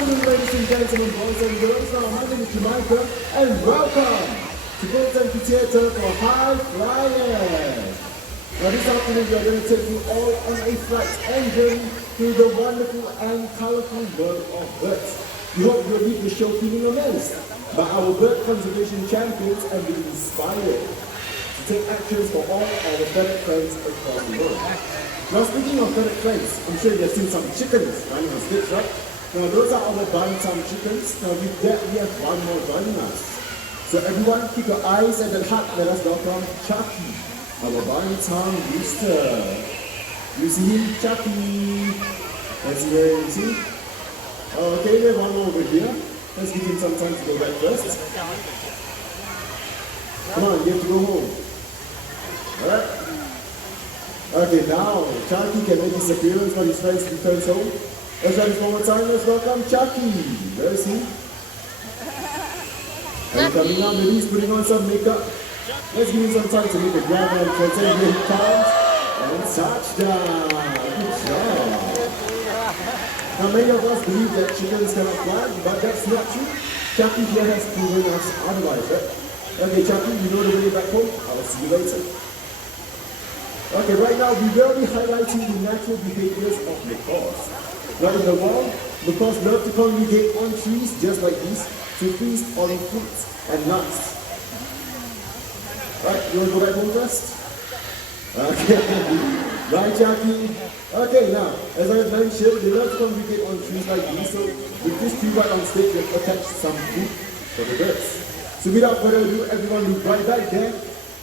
afternoon, ladies and gentlemen, boys and girls. Now, my name is Jamaica, and welcome to Bird Amphitheatre for High Flyers. Now, this afternoon, we are going to take you all on a flight and journey through the wonderful and colorful world of birds. We hope you'll leave the show feeling amazed by our bird conservation champions and be inspired to take actions for all our feathered friends across the world. Now, speaking of feathered friends, I'm sure you've seen some chickens running on stage, right? Now, those are our bantam chickens. Now, with that, we have one more joining us. So, everyone, keep your eyes at the heart. Let us welcome Chucky, our bantam rooster. You see him? Chucky. That's where you see. Okay, we have one more over here. Let's give him some time to go back first. Come on, you have to go home. Alright? Okay, now Chucky can make his appearance when his friends returns home. Let's try this one more time. Let's welcome Chucky. Where is he? And coming out, maybe he's putting on some makeup. Let's give him some time to make a grab and pretend here he comes. And touchdown! Good job! Now many of us believe that chickens cannot fly, but that's not true. Chucky here has proven us otherwise, right? Okay, Chucky, you know the way back home? I'll see you later. Okay, right now we will be highlighting the natural behaviors of macaws. Now in the wild, macaws love to congregate on trees just like these to feast on fruits and nuts. Right, you want to go back home first? Okay, right, Chucky. Okay, now, as I mentioned, they love to congregate on trees like these, so with this tree right on stage, we've attached some food for the birds. So without further ado, everyone move right back there.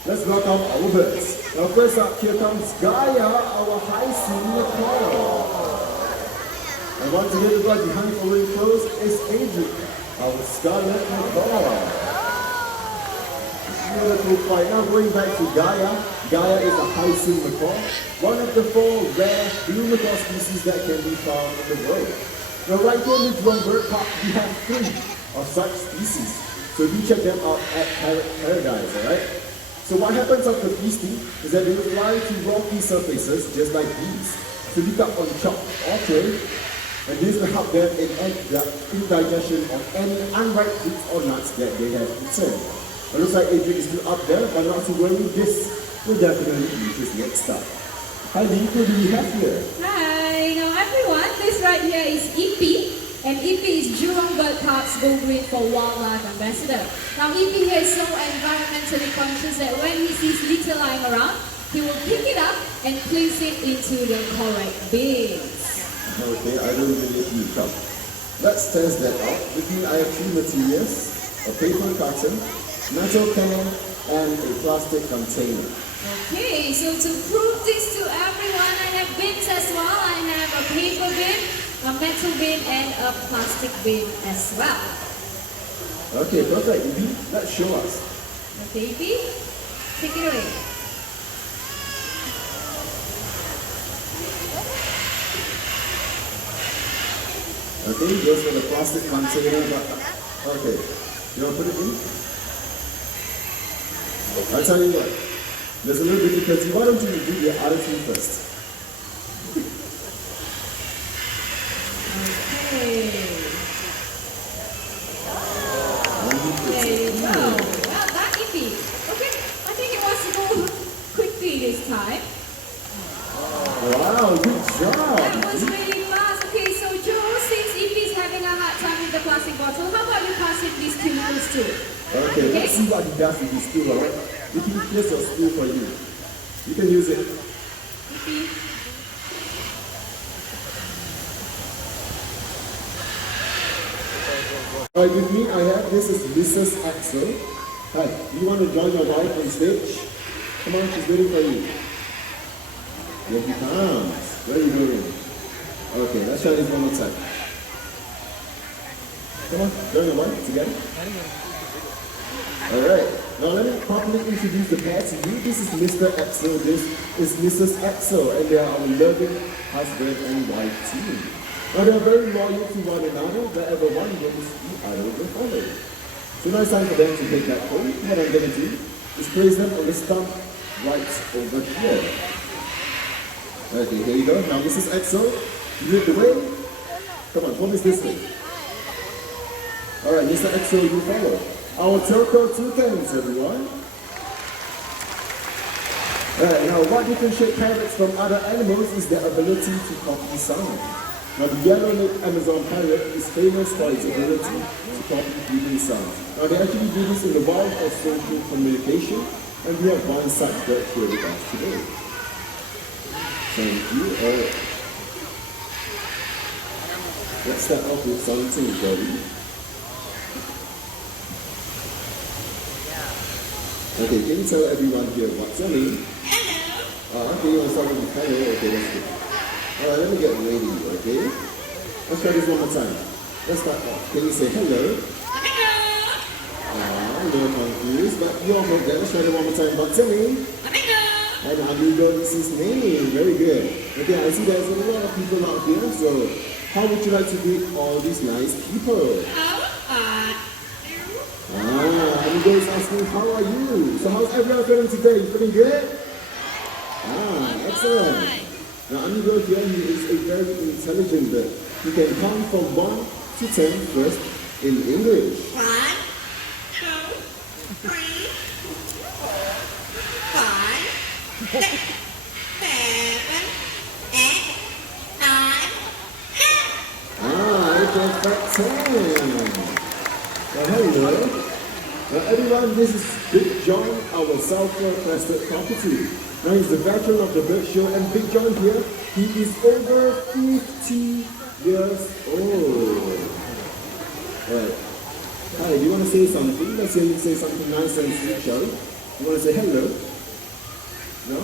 Let's welcome our birds. Now first up, here comes Gaia, our high-singing macaw. And once again, right behind following close is Adrian, our scarlet macaw. Right now, going back to Gaia. Gaia is a high-singing macaw, one of the 4 rare blue macaw species that can be found in the world. Now right here in the Jurong Bird Park, we have 3 of such species. So do check them out at Paradise, alright? So what happens after feasting is that they will fly to rocky surfaces just like these to lick up on chopped or clay, and this will help them in indigestion of any unripe fruits or nuts that they have eaten. It looks like Adrian is still up there, but not to worry, this will definitely be his next stop. Hi Lee, who do we have here? Hi, now everyone, this right here is Ipi. And Ipi is Jurong Bird Park's Go Green for Wildlife Ambassador. Now Ipi here is so environmentally conscious that when he sees litter lying around, he will pick it up and place it into the correct bins. Okay, I don't believe you. Come. Let's test that out. With me, I have 3 materials: a paper carton, metal can, and a plastic container. Okay, so to prove this to everyone, I have bins as well. I have a paper bin, a metal bin, and a plastic bin as well. Okay, perfect. Ibi, let's show us. Okay, Ibi, take it away. Okay, goes for the plastic container. Okay, you want to put it in? I'll tell you what, there's a little difficulty. Why don't you do the other thing first? Okay. There you go. Well done, Ipi. Okay, I think it was to go quickly this time. Wow, good job. That was really fast. Okay, so Joe, since Ipi is having a hard time with the plastic bottle, how about you pass him these chemicals too? Okay, let's see what he does with his tool, alright? We can place your tool for you. You can use it. Alright, with me I have, this is Mrs. Axel. Hi, do you want to join your wife on stage? Come on, she's waiting for you. Here he comes. Where are you going? Okay, let's try this one more time. Come on, join your wife together. Alright, now let me properly introduce the pair to you. This is Mr. Axel, this is Mrs. Axel, and they are our loving husband and wife team. Now they are very loyal to one another, wherever one goes, the other will follow. So now it's time for them to take that home. What I'm going to do is place them on the stump right over here. Okay, here you go. Now Mrs. Axel, you lead the way. Come on, promise this way. Alright, Mr. EXO, you follow. Our turtle toucans, everyone. Alright, now what differentiates parrots from other animals is their ability to copy sound. Now the yellow-necked Amazon parrot is famous for its ability to copy human sounds. Now they actually do this in the wild for social communication, and we have one such bird here with us today. Thank you. Alright. Let's start off with something, shall we? Okay, can you tell everyone here what's your name? Hello. Okay, you want to start with hello? Okay, that's good. Alright, let me get ready, okay? Let's try this one more time. Let's start off. Can you say hello? Hello. I'm a little confused, but you all heard that. Let's try it one more time. What's your name? Amigo. And Amigo is his name. Very good. Okay, I see there's a lot of people out here, so how would you like to greet all these nice people? Amigo is asking, how are you? So how's everyone feeling today? You feeling good? Excellent. Now Amigo here, he is a very intelligent bird. He can count from 1 to 10 first in English. 1, 2, 3, 4, 5, 6, 7, 8, 9, 10. Perfect 10. Hello. Now everyone, this is Big John, our sulfur-crested cockatoo. Now he's the veteran of the bird show, and Big John here, he is over 50 years old. Alright. Hi, do you want to say something? Let's say you say something nice and sweet, shall we? You want to say hello? No?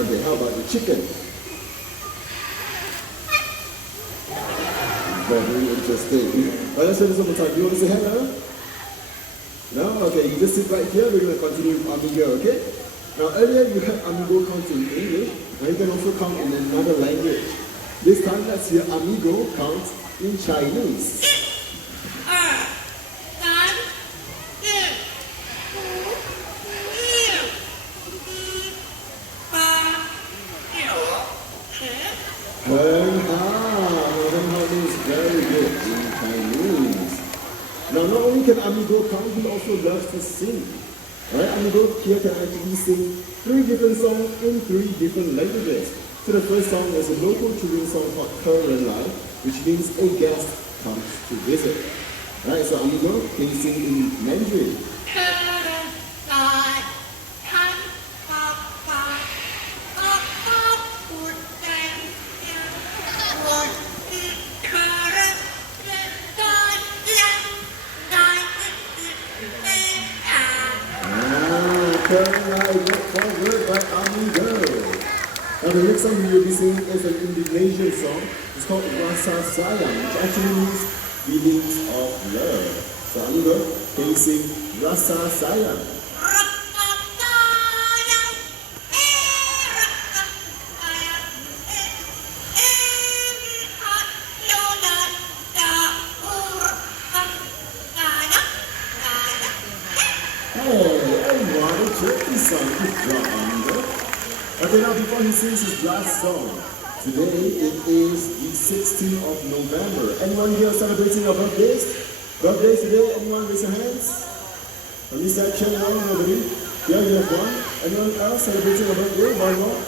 Okay, how about the chicken? Very interesting. Let's say this one more time. Do you want to say hello? No? Okay, you just sit right here. We're going to continue with Amigo, okay? Now earlier you heard Amigo count in English. Now you can also count in another language. This time let's hear Amigo count in Chinese. Is very good in Chinese. Now not only can Amigo count, he also loves to sing. Alright, Amigo here can actually sing 3 different songs in 3 different languages. So the first song is a local children's song called Current Life, which means a guest comes to visit. Alright, so Amigo, can you sing in Mandarin? Now the next song we will be singing is an Indonesian song. It's called Rasa Sayang, which actually means feelings of love. So Amigo, can you sing Rasa Sayang? Okay, now before he sings his last song, today it is the 16th of November. Anyone here celebrating your birthdays? Birthdays today? Anyone raise your hands? On this section, no? Nobody? Yeah, you have one. Anyone else celebrating your birthday? One more?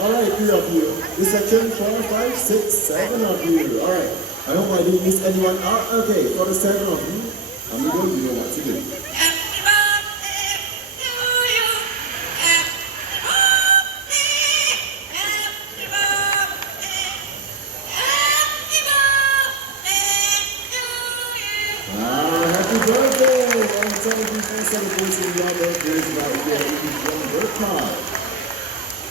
Alright, 3 of you. This section, 4, 5, 6, 7 of you. Alright. I hope I didn't miss anyone out. Okay, for the 7 of you, Amigo, you know what to do. Celebrating your birthdays right here in Jurong Bird Park.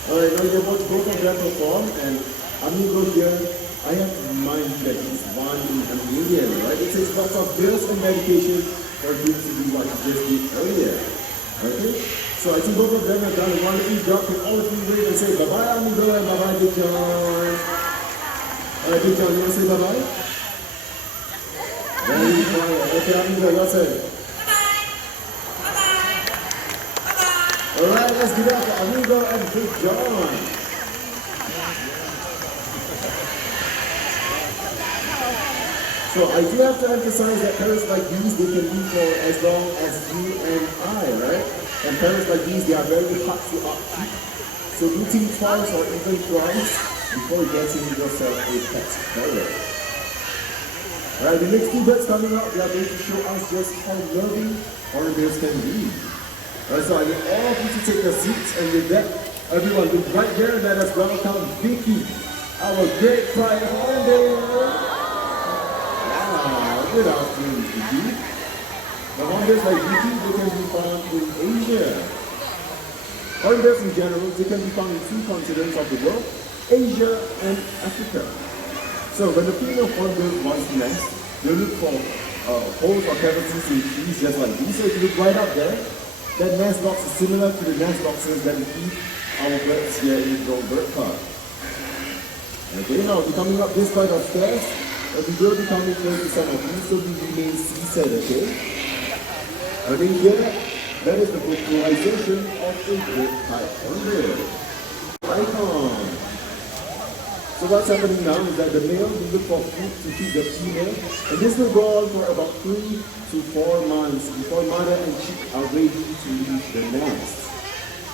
Alright, now you're both of them perform, and Amigo here, I have to remind you that he's 1 in a million, right? It takes lots of bills and medication for him to do what he just did earlier. Okay? So I think both of them have done a wonderful job. Can all of you wave and say bye-bye Amigo and bye-bye Big John. Alright, Big John, you want to say bye-bye? Very quiet. Okay, Amigo, your turn. Alright, let's give it up for Amigo and Big John. So I do have to emphasize that parrots like these, they can live for as long as you and I, right? And parrots like these, they are very hard to upkeep. So do think twice or even thrice before getting yourself a pet parrot. Alright, the next two birds coming up, they are going to show us just how loving hornbills can be. Alright, so I need all of you to take your seats, and with that, everyone look right there and let us welcome Vicky, our great pride hornbill. Good afternoon, Vicky. The hornbills like Vicky, they can be found in Asia. Hornbills in general, they can be found in two continents of the world, Asia and Africa. So when the female hornbill wants to nest, they look for holes or cavities in trees just like these. So if you look right up there, that nest box is similar to the nest boxes that we keep our birds here in Jurong Bird Park. Okay, now we're coming up this flight of stairs. And we will be coming close to some of these, so we remain seated, okay? I mean here, that is the vocalization of the bird type hornbill. Icon. So what's happening now is that the male will look for food to feed the female, and this will go on for about 3 to 4 months before mother and chick are ready to leave the nest.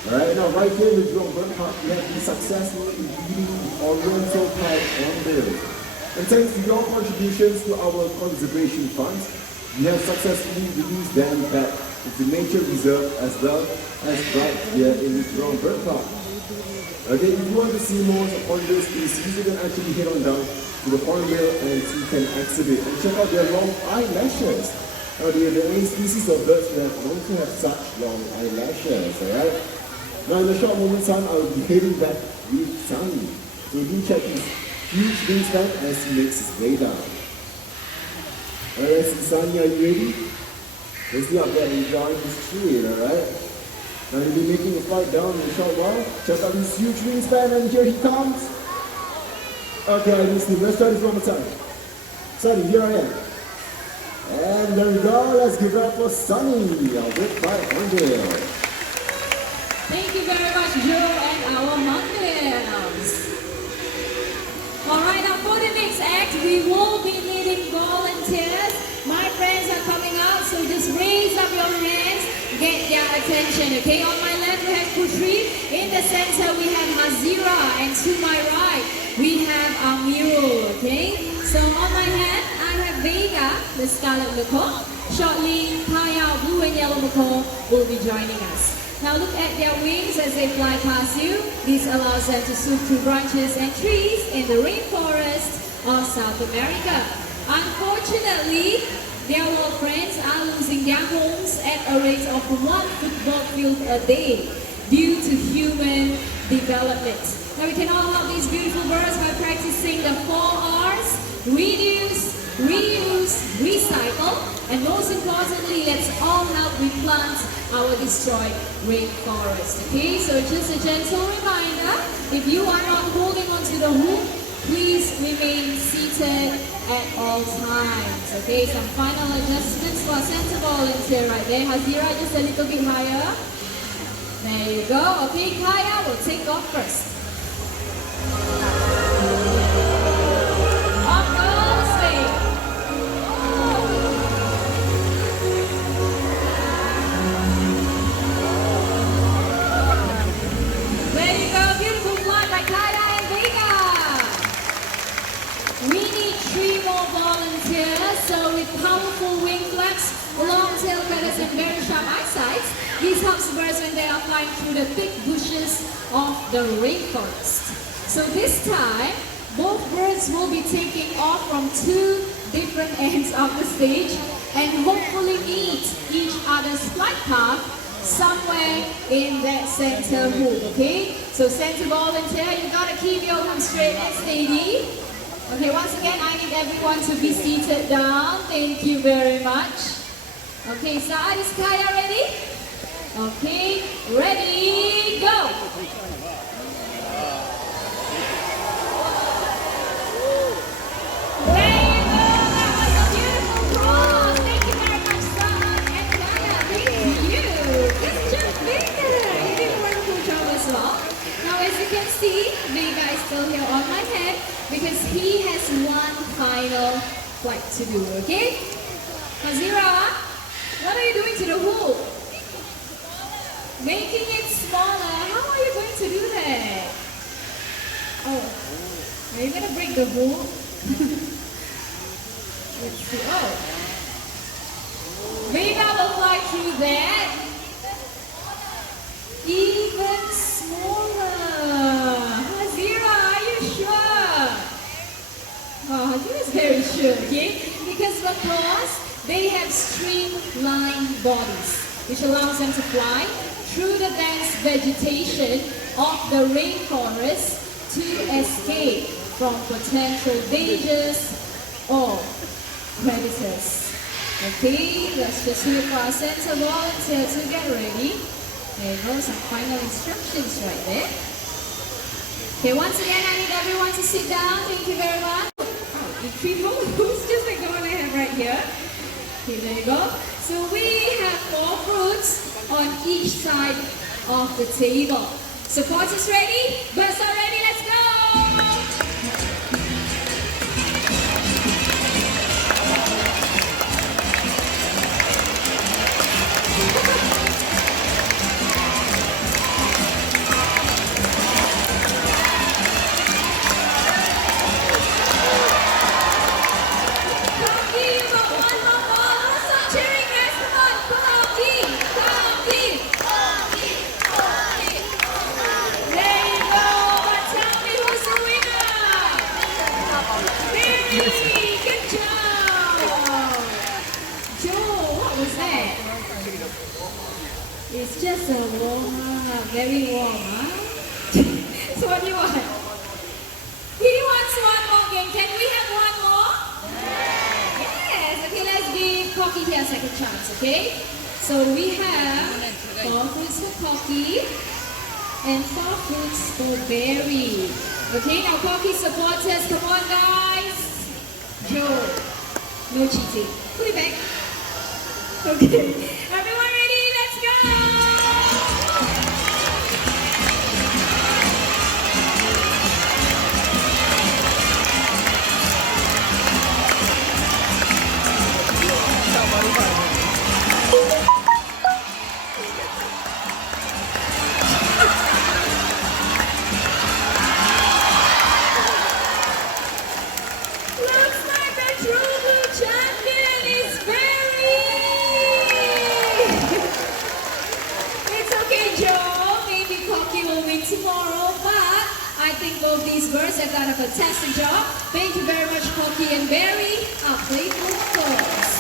Alright, now right here in the Jurong Bird Park, we have been successful in breeding the Oriental type hornbill. And thanks to your contributions to our conservation funds, we have successfully released them back into nature reserve as well as right here in Jurong Bird Park. Okay, if you want to see more of hornbill species, you can actually head on down to the hornbill and you can exhibit and check out their long eyelashes. Now they are the only species of birds that don't have such long eyelashes, alright? Now in a short moment's time, I will be heading back with Sunny. So do check his huge wingspan as he makes his way down. Alright, Sunny, are you ready? Let's be up there enjoying this tree, alright? Now he'll be making a flight down in a short while. Check out his huge wingspan, and here he comes. Okay, I missed him. Let's try this one more time. Sunny, here I am. And there we go. Let's give it up for Sunny, our big flight hornbill. Thank you very much, Joe and our hornbills. Alright, now for the next act, we will be needing volunteers. My friends are coming out, so just raise up your hands, get their attention, okay? On my left, we have Putri. In the center, we have Hazira. And to my right, we have Amirul, okay? So on my hand, I have Vega, the scarlet macaw. Shortly, Kaya, blue and yellow macaw, will be joining us. Now look at their wings as they fly past you. This allows them to swoop through branches and trees in the rainforest of South America. Unfortunately, their wild friends are losing their homes at a rate of 1 football field a day due to human development. Now we can all help these beautiful birds by practicing the 4 R's: reduce, reuse, recycle, and most importantly, let's all help replant our destroyed rainforest. Okay, so just a gentle reminder, if you are not holding onto the hoop, please remain seated at all times. Okay, some final adjustments for center volunteer right there. Hazira, just a little bit higher. There you go. Okay, Kaya will take off first. Up goes Faye. There you go, beautiful flight by Kaya and Vega. We need 3 more volunteers, so with powerful wing flaps, long tail feathers and very sharp eyesight, this helps birds when they are flying through the thick bushes of the rainforest. So this time, both birds will be taking off from 2 different ends of the stage and hopefully meet each other's flight path somewhere in that center hoop, okay? So center volunteer, you gotta keep your hoop straight and steady. Okay, once again, I need everyone to be seated down. Thank you very much. Okay, Saad, is Kaya ready? Okay, ready, go! There you go, that was a beautiful cross. Thank you very much, Saad and Kaya. Thank you. It's just Vega. You did a wonderful job as well. Now, as you can see, Vega is still here on my head because he has one final flight to do, okay? Azira, what are you doing to the hoop? Making it smaller. How are you going to do that? Oh, are you going to break the hoop? Let's see. Oh. Vega will fly through that. Even smaller. Azira, are you sure? Oh, Azira is very sure, okay? Because they have streamlined bodies, which allows them to fly through the dense vegetation of the rainforest to escape from potential dangers or predators. Okay, let's just look for our center volunteer to get ready. There you go, some final instructions right there. Okay, once again, I need everyone to sit down. Thank you very much. Oh, the people, who's just like the one I have right here. Okay, there you go. So we have 4 fruits on each side of the table. Supporters ready? Birds are ready, let's go! It's just a warm-up, very warm, huh? So what do you want? He wants one more game. Can we have one more? Yes. Okay, let's give Pocky here a second chance, okay? So we have 4 fruits for Pocky and 4 fruits for Berry. Okay, now Pocky supporters, come on guys. Joe, no cheating. Put it back. Okay, everyone ready? Let's go! Looks like the true blue champion is Berry! It's okay, Joe. Maybe Pocky will win tomorrow, but I think both these birds have done a fantastic job. Thank you very much, Pocky and Berry. Our playful applause.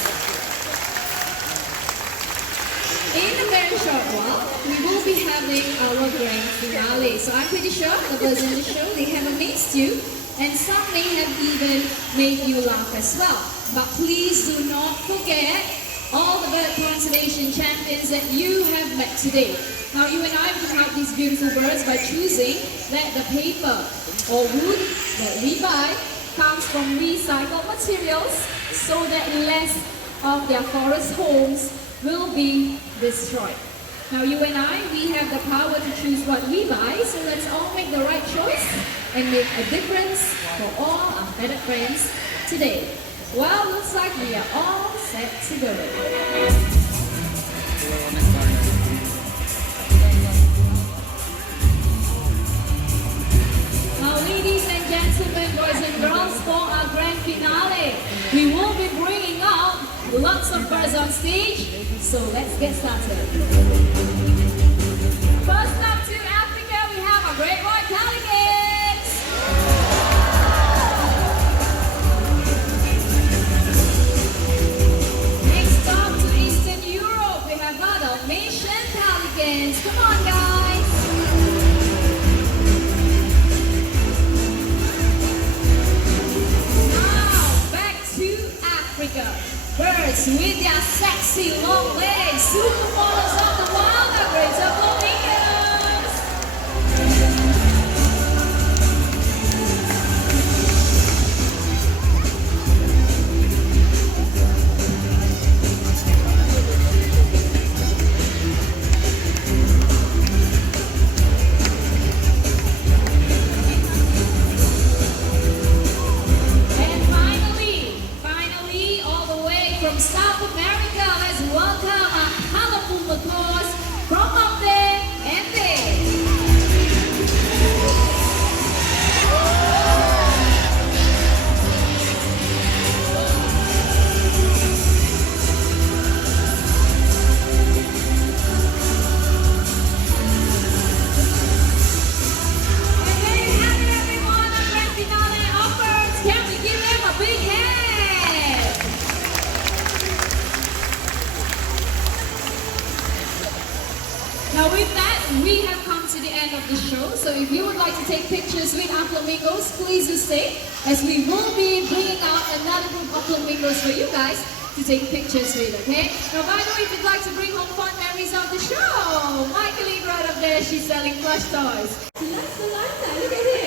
In a very short while, we will be having our grand finale. So I'm pretty sure the birds in the show, they have amazed you, and some may have even made you laugh as well. But please do not forget all the bird conservation champions that you have met today. Now you and I will help these beautiful birds by choosing that the paper or wood that we buy comes from recycled materials so that less of their forest homes will be destroyed. Now you and I, we have the power to choose what we buy, so let's all make the right choice and make a difference for all our feathered friends today. Well, looks like we are all set to go. Now ladies and gentlemen, boys and girls, for our grand finale, we will be bringing out lots of birds on stage, so let's get started. First up to Africa, we have our great white pelicans. Next up to Eastern Europe, we have our Dalmatian pelicans. Come on, guys. Now, back to Africa. Birds with their sexy long legs, supermodels of the wild, are greater flamingos. And finally take pictures with our flamingos, please do stay, as we will be bringing out another group of flamingos for you guys to take pictures with, okay? Now, by the way, if you'd like to bring home fun memories of the show, my colleague right up there, she's selling plush toys. She likes the lighter, look at it.